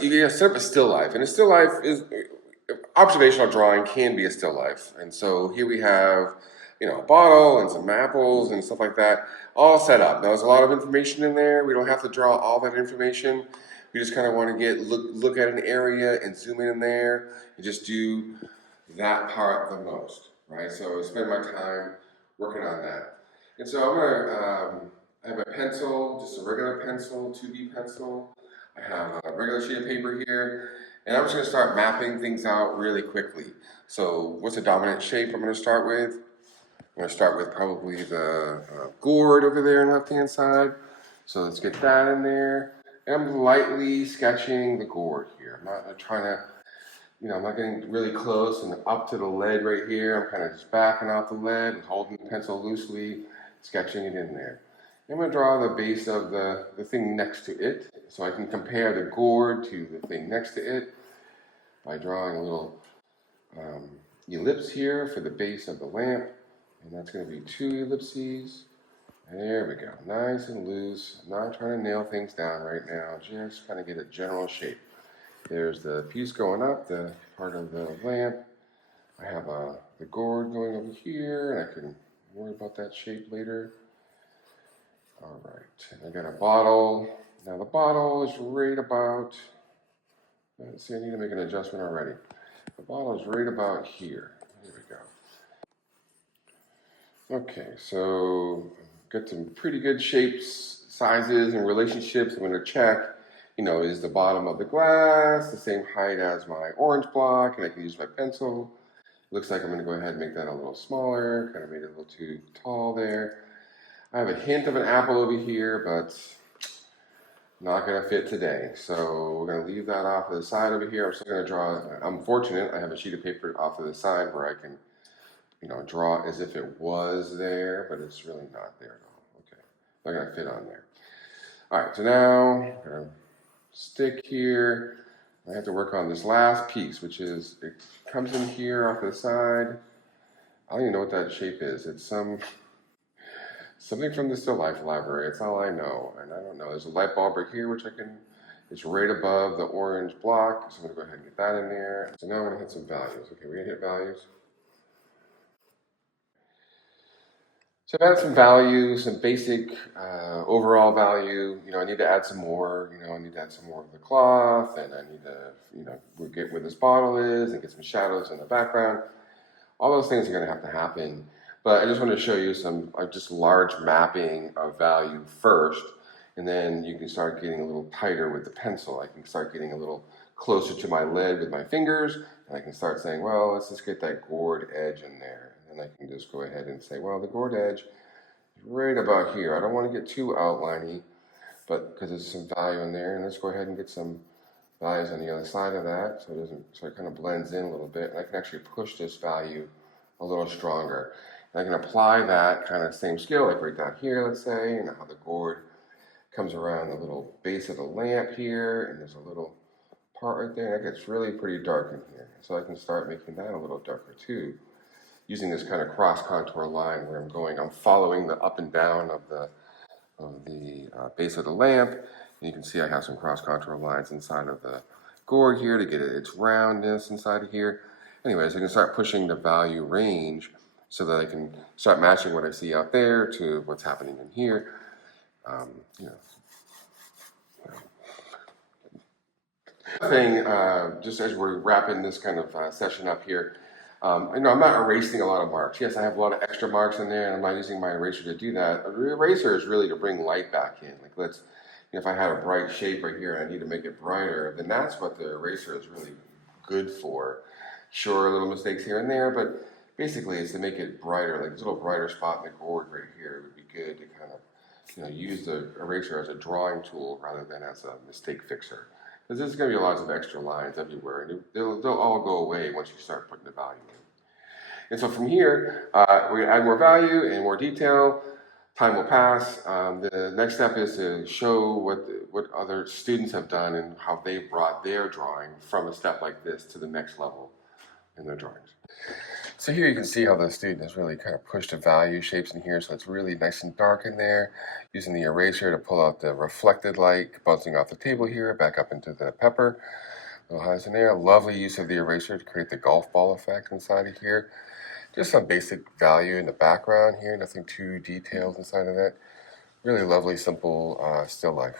You set up a still life, and a still life is observational drawing can be a still life. And so here we have, a bottle and some apples and stuff like that, all set up. Now there's a lot of information in there. We don't have to draw all that information. We just kind of want to look at an area and zoom in there and just do that part the most, right? So I spend my time working on that. And so I'm gonna, I have a pencil, just a regular pencil, 2B pencil. I have a regular sheet of paper here, and I'm just gonna start mapping things out really quickly. So what's the dominant shape I'm gonna start with? I'm gonna start with probably the gourd over there on the left-hand side. So let's get that in there. And I'm lightly sketching the gourd here. I'm not trying to, I'm not getting really close and up to the lead right here. I'm kind of just backing off the lead and holding the pencil loosely, sketching it in there. I'm going to draw the base of the thing next to it, so I can compare the gourd to the thing next to it by drawing a little ellipse here for the base of the lamp, and that's going to be 2 ellipses. There we go, nice and loose. I'm not trying to nail things down right now, just kind of get a general shape. There's the piece going up, the part of the lamp. I have the gourd going over here, and I can worry about that shape later. All right, I got a bottle. Now the bottle is right about, see, I need to make an adjustment already. The bottle is right about here. There we go. Okay, so got some pretty good shapes, sizes, and relationships. I'm going to check, is the bottom of the glass the same height as my orange block, and I can use my pencil. Looks like I'm going to go ahead and make that a little smaller, kind of made it a little too tall there. I have a hint of an apple over here, but not going to fit today. So we're going to leave that off to the side over here. I'm still going to draw, I'm fortunate, I have a sheet of paper off to the side where I can, draw as if it was there, but it's really not there at all. Okay, not going to fit on there. All right, so now I'm going to stick here. I have to work on this last piece, which is, it comes in here off to the side. I don't even know what that shape is. It's something from the Still Life library. It's all I know, and I don't know. There's a light bulb right here, which it's right above the orange block, so I'm gonna go ahead and get that in there. So now I'm gonna hit some values. Okay, we're gonna hit values. So I've added some values, some basic overall value. I need to add some more. I need to add some more of the cloth, and I need to, we get where this bottle is and get some shadows in the background. All those things are gonna have to happen. But I just want to show you some just large mapping of value first, and then you can start getting a little tighter with the pencil. I can start getting a little closer to my lead with my fingers, and I can start saying, well, let's just get that gourd edge in there. And then I can just go ahead and say, well, the gourd edge is right about here. I don't want to get too outliney, but because there's some value in there, and let's go ahead and get some values on the other side of that, so it kind of blends in a little bit, and I can actually push this value a little stronger. I can apply that kind of same skill, like right down here, let's say, and how the gourd comes around the little base of the lamp here, and there's a little part right there, and it gets really pretty dark in here. So I can start making that a little darker too, using this kind of cross contour line where I'm following the up and down of the base of the lamp, and you can see I have some cross contour lines inside of the gourd here to get its roundness inside of here. Anyways, I can start pushing the value range so that I can start matching what I see out there to what's happening in here. Just as we're wrapping this kind of session up here, I'm not erasing a lot of marks. Yes, I have a lot of extra marks in there, and I'm not using my eraser to do that. The eraser is really to bring light back in. Like if I had a bright shape right here and I need to make it brighter, then that's what the eraser is really good for. Sure, little mistakes here and there, but basically it's to make it brighter. Like this little brighter spot in the gourd right here would be good to kind of, use the eraser as a drawing tool rather than as a mistake fixer. Because there's going to be lots of extra lines everywhere, and they'll all go away once you start putting the value in. And so from here, we're going to add more value and more detail. Time will pass. The next step is to show what other students have done and how they brought their drawing from a step like this to the next level in their drawings. So here you can see how the student has really kind of pushed the value shapes in here, so it's really nice and dark in there, using the eraser to pull out the reflected light, bouncing off the table here, back up into the pepper. Little highs in there. Lovely use of the eraser to create the golf ball effect inside of here. Just some basic value in the background here, nothing too detailed inside of that. Really lovely, simple still life.